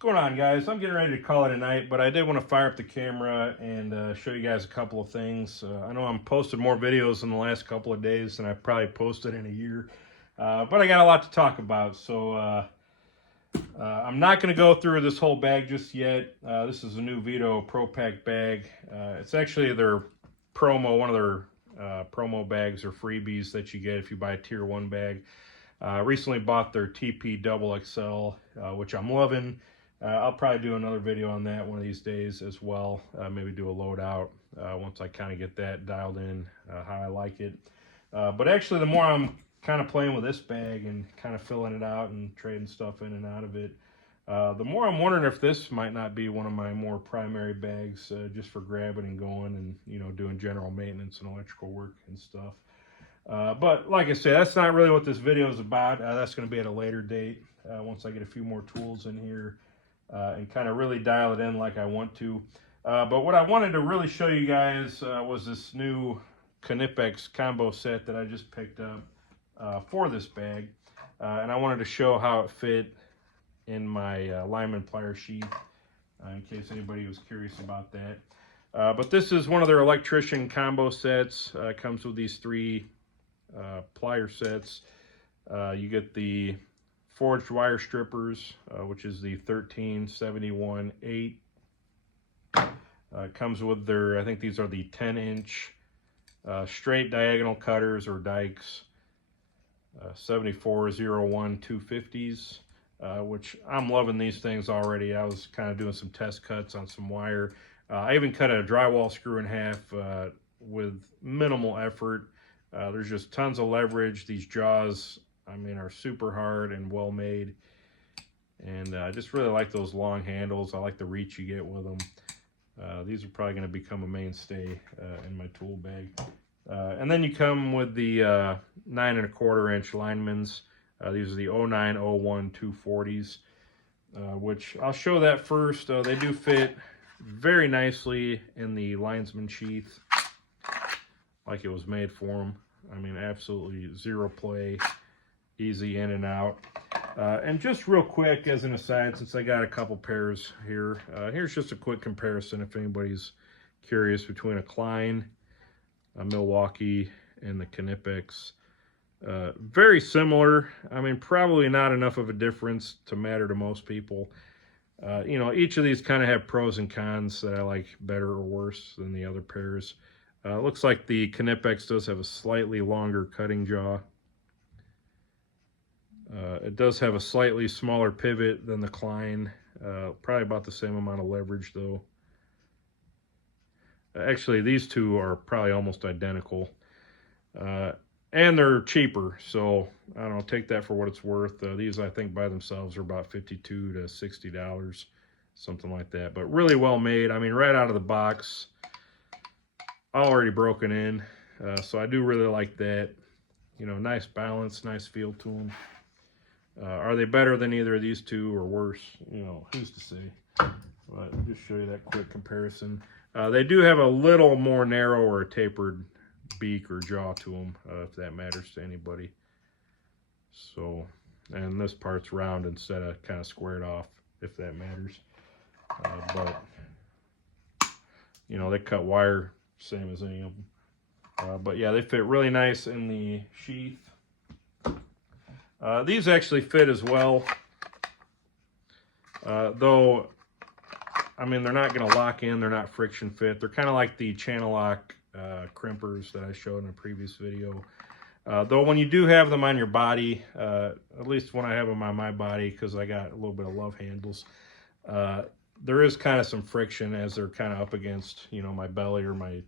What's going on, guys? I'm getting ready to call it a night, but I did want to fire up the camera and show you guys a couple of things. I know I'm posted more videos in the last couple of days than I've probably posted in a year, but I got a lot to talk about, so I'm not going to go through this whole bag just yet. This is a new Vito Pro Pack bag. It's actually their promo, one of their promo bags or freebies that you get if you buy a Tier 1 bag. Recently bought their TP Double XL, which I'm loving. I'll probably do another video on that one of these days as well. Maybe do a loadout once I kind of get that dialed in, how I like it. But actually, the more I'm kind of playing with this bag and kind of filling it out and trading stuff in and out of it, the more I'm wondering if this might not be one of my more primary bags, just for grabbing and going and, you know, doing general maintenance and electrical work and stuff. But like I said, that's not really what this video is about. That's going to be at a later date once I get a few more tools in here and kind of really dial it in like I want to. But what I wanted to really show you guys was this new Knipex Combo Set that I just picked up for this bag. And I wanted to show how it fit in my lineman plier sheath in case anybody was curious about that. But this is one of their electrician combo sets. It comes with these three plier sets. You get the forged wire strippers, which is the 1371-8. Comes with their, I think these are the 10-inch straight diagonal cutters or dikes, 7401 250s, which I'm loving these things already. I was kind of doing some test cuts on some wire. I even cut a drywall screw in half with minimal effort. There's just tons of leverage. These jaws, I mean, are super hard and well made. And I just really like those long handles. I like the reach you get with them. These are probably going to become a mainstay in my tool bag. And then you come with the 9¼ inch linemans. These are the 0901 240s, which I'll show that first. They do fit very nicely in the linesman sheath, like it was made for them. I mean, absolutely zero play, easy in and out. And just real quick as an aside, since I got a couple pairs here, here's just a quick comparison if anybody's curious between a Klein, a Milwaukee, and the Knipex. Very similar. I mean, probably not enough of a difference to matter to most people. You know, each of these kind of have pros and cons that I like better or worse than the other pairs. Looks like the Knipex does have a slightly longer cutting jaw. It does have a slightly smaller pivot than the Klein. Probably about the same amount of leverage though. Actually, these two are probably almost identical. And they're cheaper, so I don't know, take that for what it's worth. These, I think, by themselves are about $52 to $60, something like that. But really well made. I mean, right out of the box, already broken in. So I do really like that. You know, nice balance, nice feel to them. Are they better than either of these two or worse? You know, who's to say? But I'll just show you that quick comparison. They do have a little more narrow or tapered beak or jaw to them, if that matters to anybody. So, and this part's round instead of kind of squared off, if that matters. But you know, they cut wire same as any of them. But yeah, they fit really nice in the sheath. These actually fit as well, though I mean, they're not going to lock in, they're not friction fit. They're kind of like the channel lock crimpers that I showed in a previous video. Though when you do have them on your body, at least when I have them on my body, because I got a little bit of love handles, there is kind of some friction as they're kind of up against, you know, my belly or my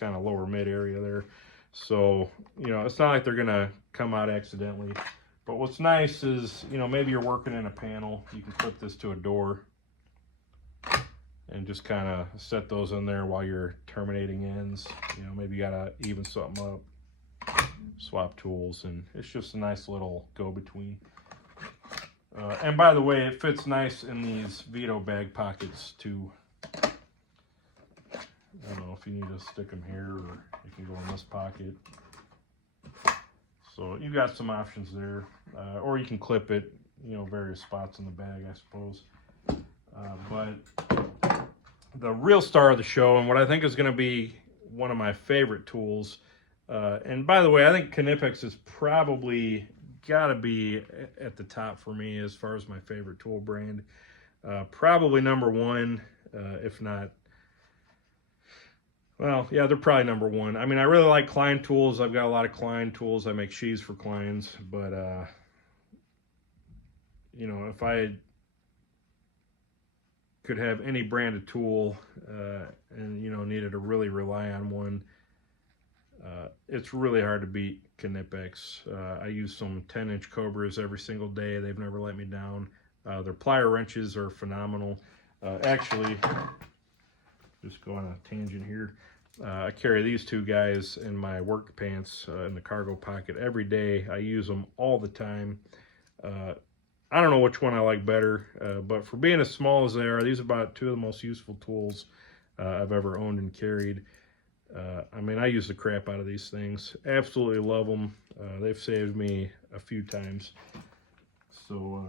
kind of lower mid area there. So, you know, it's not like they're going to come out accidentally. But what's nice is, you know, maybe you're working in a panel, you can flip this to a door and just kind of set those in there while you're terminating ends. You know, maybe you gotta even something up, swap tools, and it's just a nice little go-between. And by the way, it fits nice in these Vito bag pockets too. I don't know if you need to stick them here or you can go in this pocket. So you got some options there, or you can clip it, you know, various spots in the bag, I suppose. But the real star of the show, and what I think is going to be one of my favorite tools, and by the way, I think Knipex is probably got to be at the top for me as far as my favorite tool brand. Probably number one, if not. Well, yeah, they're probably number one. I mean, I really like Klein tools. I've got a lot of Klein tools. I make sheaths for Kleins, but you know, if I could have any brand of tool and, you know, needed to really rely on one, it's really hard to beat Knipex. I use some 10-inch Cobras every single day. They've never let me down. Their plier wrenches are phenomenal. Actually, just go on a tangent here. I carry these two guys in my work pants in the cargo pocket every day. I use them all the time. I don't know which one I like better, but for being as small as they are, these are about two of the most useful tools I've ever owned and carried. I mean, I use the crap out of these things. Absolutely love them. They've saved me a few times. So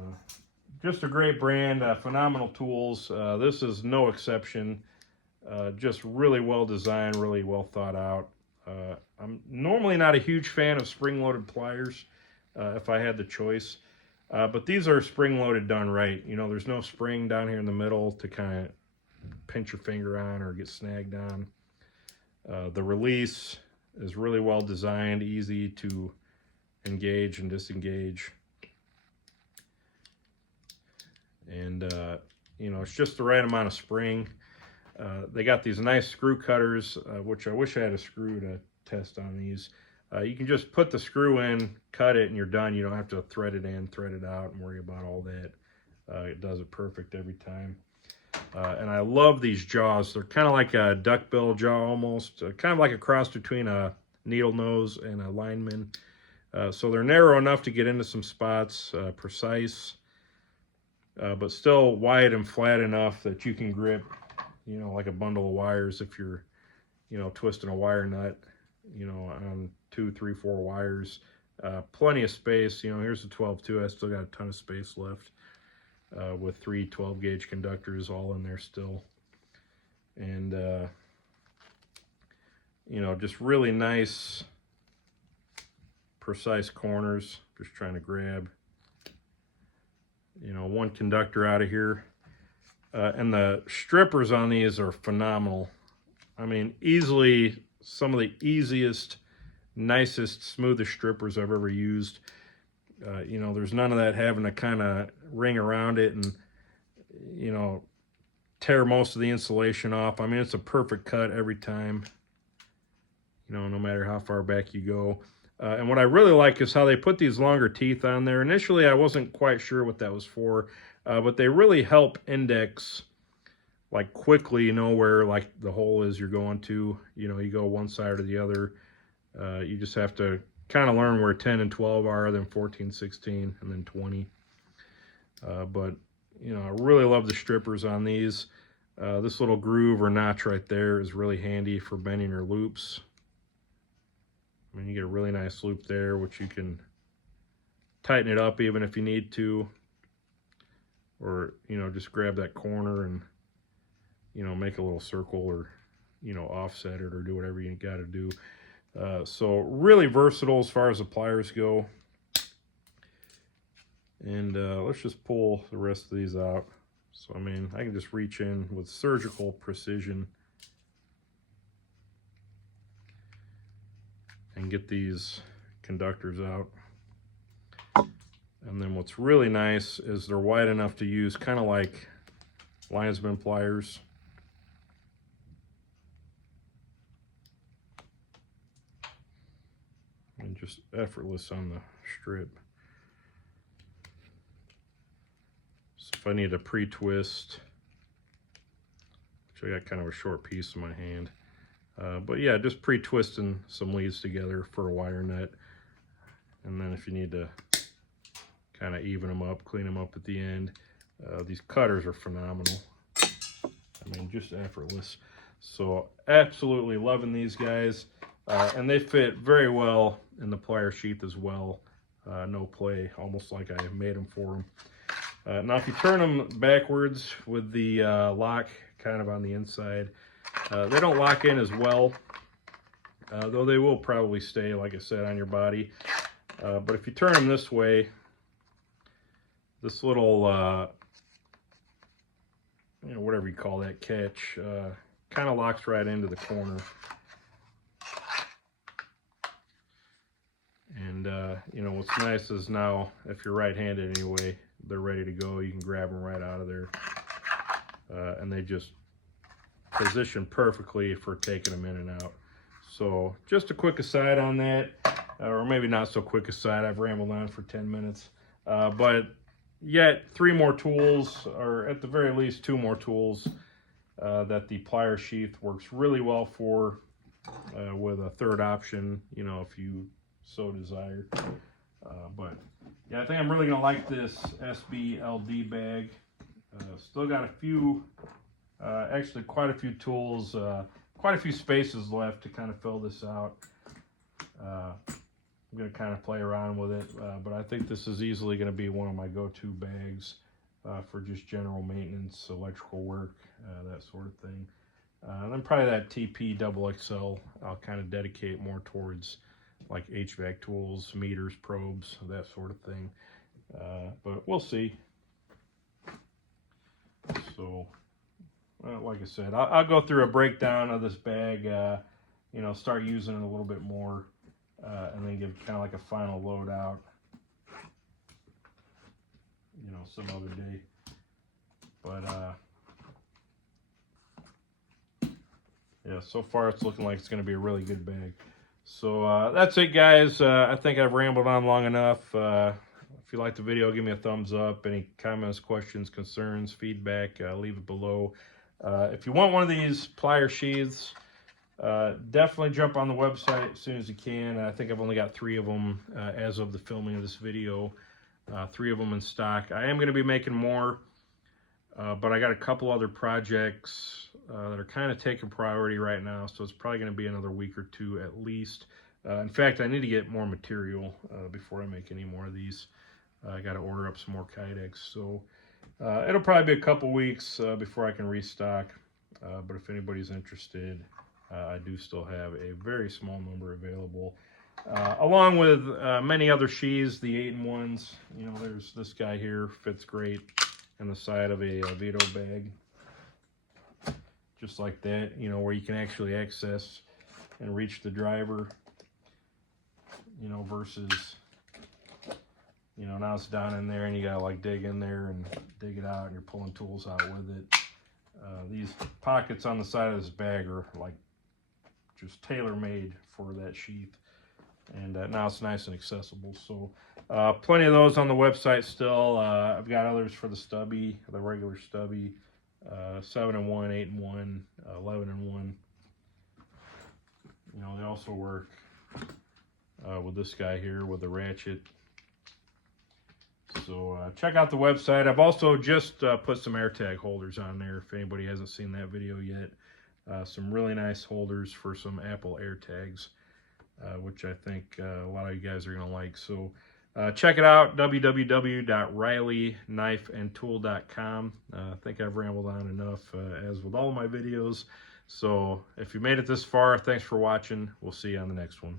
just a great brand, phenomenal tools. This is no exception. Just really well designed, really well thought out. I'm normally not a huge fan of spring-loaded pliers if I had the choice. But these are spring-loaded done right. You know, there's no spring down here in the middle to kind of pinch your finger on or get snagged on. The release is really well designed, easy to engage and disengage. And, you know, it's just the right amount of spring. They got these nice screw cutters, which I wish I had a screw to test on these. You can just put the screw in, cut it, and you're done. You don't have to thread it in, thread it out, and worry about all that. It does it perfect every time. And I love these jaws. They're kind of like a duckbill jaw almost, kind of like a cross between a needle nose and a lineman. So they're narrow enough to get into some spots, precise, but still wide and flat enough that you can grip, you know, like a bundle of wires if you're, you know, twisting a wire nut, you know, on 2, 3, 4 wires. Plenty of space. You know, here's the 12-2. I still got a ton of space left with 3 12-gauge conductors all in there still. And, you know, just really nice, precise corners. Just trying to grab, you know, one conductor out of here. And the strippers on these are phenomenal. I mean, easily some of the easiest, nicest, smoothest strippers I've ever used. You know, there's none of that having to kind of ring around it and, you know, tear most of the insulation off. I mean, it's a perfect cut every time, you know, no matter how far back you go. And what I really like is how they put these longer teeth on there. Initially, I wasn't quite sure what that was for, but they really help index, like, quickly, you know, where, like, the hole is you're going to. You know, you go one side or the other. You just have to kind of learn where 10 and 12 are, then 14, 16, and then 20. But, you know, I really love the strippers on these. This little groove or notch right there is really handy for bending your loops. I mean, you get a really nice loop there, which you can tighten it up even if you need to. Or, you know, just grab that corner and, you know, make a little circle or, you know, offset it or do whatever you got to do. So really versatile as far as the pliers go. And let's just pull the rest of these out. So, I mean, I can just reach in with surgical precision and get these conductors out. And then what's really nice is they're wide enough to use, kind of like linesman pliers. And just effortless on the strip. So if I need a pre-twist, which I got kind of a short piece in my hand. But yeah, just pre-twisting some leads together for a wire nut. And then if you need to kind of even them up, clean them up at the end. These cutters are phenomenal. I mean, just effortless. So absolutely loving these guys. And they fit very well in the plier sheath as well. No play, almost like I made them for them. Now if you turn them backwards with the lock kind of on the inside, they don't lock in as well, though they will probably stay, like I said, on your body. But if you turn them this way, this little, you know, whatever you call that catch, kind of locks right into the corner. And, you know, what's nice is now, if you're right-handed anyway, they're ready to go. You can grab them right out of there. And they just position perfectly for taking them in and out. So just a quick aside on that, or maybe not so quick aside. I've rambled on for 10 minutes. But yet 3 more tools, or at the very least 2 more tools that the plier sheath works really well for, with a third option, you know, if you so desire. But yeah, I think I'm really gonna like this SBLD bag. Still got a few, actually quite a few tools, quite a few spaces left to kind of fill this out. I'm gonna kind of play around with it, but I think this is easily gonna be one of my go-to bags for just general maintenance, electrical work, that sort of thing. And then probably that TP XXL I'll kind of dedicate more towards like HVAC tools, meters, probes, that sort of thing. But we'll see. So, like I said, I'll go through a breakdown of this bag, you know, start using it a little bit more, and then give kind of like a final load out, you know, some other day. But, yeah, so far it's looking like it's going to be a really good bag. So that's it, guys. I think I've rambled on long enough. If you like the video, give me a thumbs up. Any comments, questions, concerns, feedback, leave it below. If you want one of these plier sheaths, definitely jump on the website as soon as you can. I think I've only got 3 of them as of the filming of this video. 3 of them in stock. I am going to be making more, but I got a couple other projects that are kind of taking priority right now, so it's probably going to be another week or 2 at least. In fact, I need to get more material before I make any more of these. I got to order up some more Kydex, so it'll probably be a couple weeks before I can restock. But if anybody's interested, I do still have a very small number available, along with many other sheaths, the 8-in-1s. You know, there's this guy here, fits great in the side of a Vito bag. Just like that, you know, where you can actually access and reach the driver, you know, versus, you know, now it's down in there and you gotta like dig in there and dig it out and you're pulling tools out with it. These pockets on the side of this bag are like just tailor-made for that sheath, and now it's nice and accessible. So plenty of those on the website still. I've got others for the stubby, the regular stubby. 7-in-1, 8-in-1, 11-in-1. You know, they also work with this guy here with the ratchet. So check out the website. I've also just put some AirTag holders on there if anybody hasn't seen that video yet. Some really nice holders for some Apple AirTags, which I think a lot of you guys are going to like. So check it out, www.rileyknifeandtool.com. I think I've rambled on enough, as with all of my videos. So if you made it this far, thanks for watching. We'll see you on the next one.